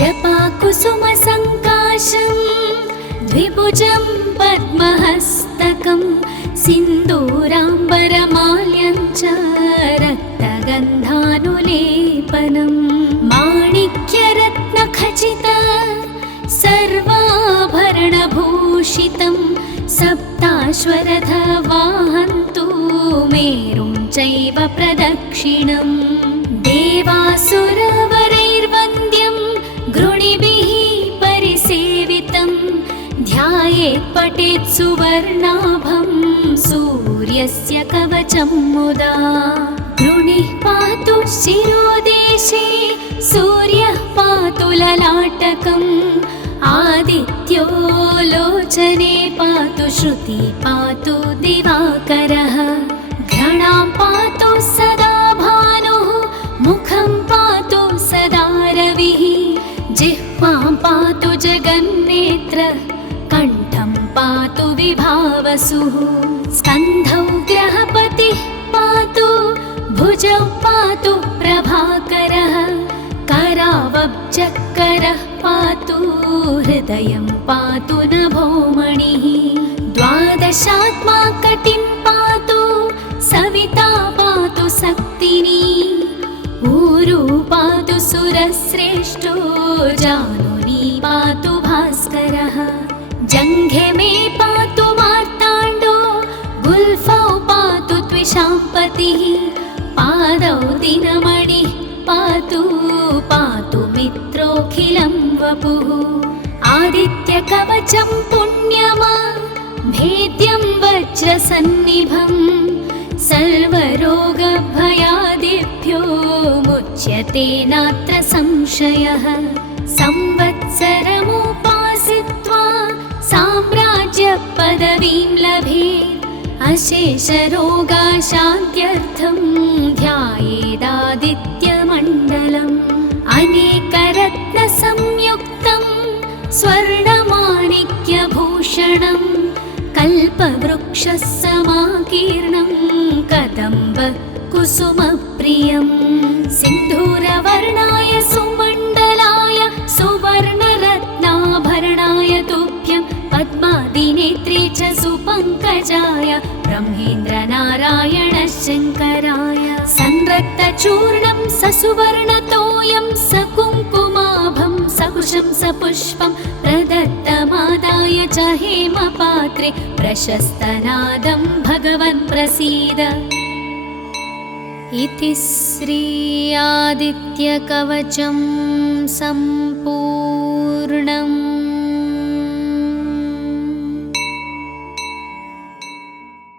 जपाकुसुमसङ्काशं द्विभुजं पद्महस्तकं सिन्दूराम्बरमाल्यं च रक्तगन्धानुलेपनं माणिक्यरत्नखचित सर्वाभरणभूषितं सप्ताश्वरथवाहन्तु मेरुं चैव प्रदक्षिणम् देवासुरवरैर्वन्द्यं गृणिभिः परिसेवितं ध्यायेत् पठेत् सुवर्णाभं सूर्यस्य कवचं मुदा गृणिः पातु शिरोदेशे सूर्यः पातु ललाटकम् आदित्यो लोचने पातु श्रुति पातु दिवाकरः घ्राणां पातु सदा भानुः मुखं पातु सदा रविः जिह्वां पातु जगन्नेत्र कण्ठं पातु विभावसुः स्कन्धौ ग्रहपतिः पातु भुजौ पातु प्रभाकरः करावब्जकरः पातु हृदयं पातु नभोमणिः द्वादशात्मा कटिं पातु सविता पातु सक्तिनी ऊरू पातु सुरश्रेष्ठो जानुनी पातु भास्करः जङ्घे मे पातु मार्ताण्डो गुल्फौ पातु त्विषाम्पतिः पादौ दिनमणिः पातु पातु मित्रोऽखिलं वपुः आदित्यकवचं पुण्यमा भेद्यं वज्रसन्निभं सर्वरोगभयादिभ्यो मुच्यते नात्र संशयः संवत्सरमुपासित्वा साम्राज्यपदवीं लभेत् अशेषरोगाशान्त्यर्थं ध्यायेदादित्यमण्डलम् अनेकरत्नसंयुक्तं स्वर्णमाणिक्यभूषणं कल्पवृक्षसमाकीर्णं कदम्बकुसुमप्रियं सिन्धूरवर्णाय सुमण्डलाय सुवर्णरत्नाभरणाय तुभ्यं पद्मादिनेत्रे च सुपङ्कजाय ब्रह्मेन्द्रनारायण शङ्कराय संरक्तचूर्णं ससुवर्णतोयं सकुङ्कुमाभं सकुशं सपुष्पं प्रदत्तमादाय च हेमपात्रे प्रशस्तनादं भगवन् प्रसीद इति श्री आदित्यकवचं सम्पूर्ण।